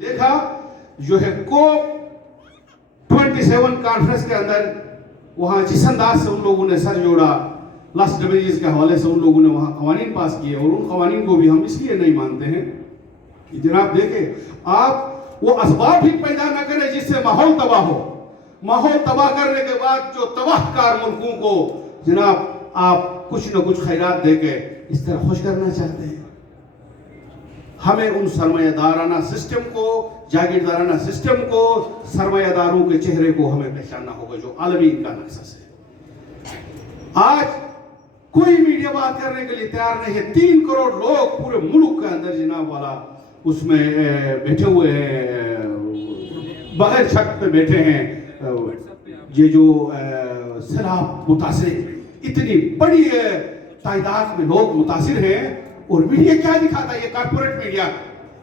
देखा जो है COP27 कॉन्फ्रेंस के अंदर वहाँ जिस अंदाज से उन लोगों ने सर जोड़ा, लास्ट डब्ल्यूजीज के हवाले से उन लोगों ने वहाँ कवानीन पास किए, और उन कवानीन को भी हम इसलिए नहीं मानते हैं कि जनाब देखें, आप वो असबाब भी पैदा न करें जिससे माहौल तबाह हो। माहौल तबाह करने के बाद जो तबाहकार मुल्कों को जनाब आप कुछ न कुछ खैरात दे के इस तरह खुश करना चाहते हैं। हमें उन सरमायादाराना सिस्टम को, जागीरदाराना सिस्टम को, सरमायादारों के चेहरे को हमें पहचानना होगा जो आलमी इनका नक्शा है। आज कोई मीडिया बात करने के लिए तैयार नहीं है। 3 करोड़ लोग पूरे मुल्क के अंदर जनाब वाला उसमें बैठे हुए हैं, बगैर छत पे बैठे हैं। ये जो सैलाब मुतासिर, इतनी बड़ी तादाद में लोग मुतासिर हैं, और मीडिया क्या दिखाता है? ये कॉर्पोरेट मीडिया,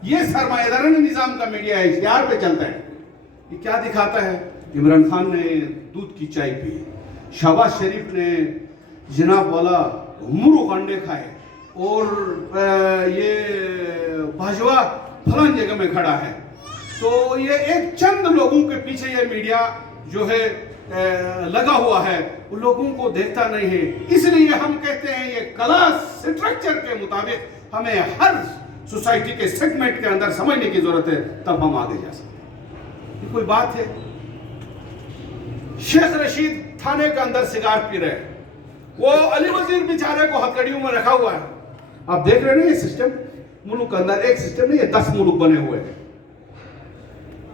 ये सरमायादाराना निजाम का मीडिया है, इश्तिहार पे चलता है। ये क्या दिखाता है? इमरान खान ने दूध की चाय पी, शहबाज शरीफ ने जनाब वाला मुर्ग अंडे खाए, और ये बाजवा फलान जगह में खड़ा है। तो ये एक चंद लोगों के पीछे ये मीडिया जो है लगा हुआ है, उन लोगों को देखता नहीं है। इसलिए हम कहते हैं ये क्लास स्ट्रक्चर के मुताबिक हमें हर सोसाइटी के सेगमेंट के अंदर समझने की जरूरत है, तब हम आगे जा सकते हैं। कोई बात है? शेख रशीद थाने के अंदर सिगार पी रहे हैं, वो अली वजीर बेचारे को हथकड़ियों में रखा हुआ है। आप देख रहे हैं ये सिस्टम मुल्क के अंदर, एक सिस्टम नहीं है, 10 मुल्क बने हुए हैं।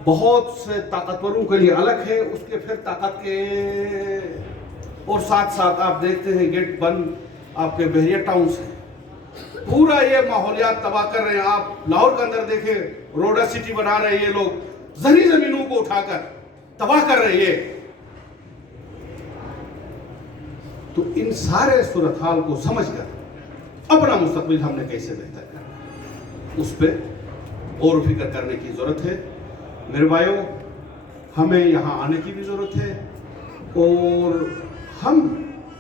बहुत से ताकतवरों के लिए अलग है, उसके फिर ताकत के, और साथ साथ आप देखते हैं गेट बंद आपके बहरिया टाउन से पूरा ये माहौलियात तबाह कर रहे हैं। आप लाहौर के अंदर देखें, रोडा सिटी बना रहे हैं ये लोग, जहरी जमीनों को उठाकर तबाह कर रहे हैं। तो इन सारे सूरत हाल को समझकर अपना मुस्तकबिल हमने कैसे बेहतर करना, उस पर और फिक्र करने की जरूरत है। मेरे भाइयों, हमें यहाँ आने की भी जरूरत है, और हम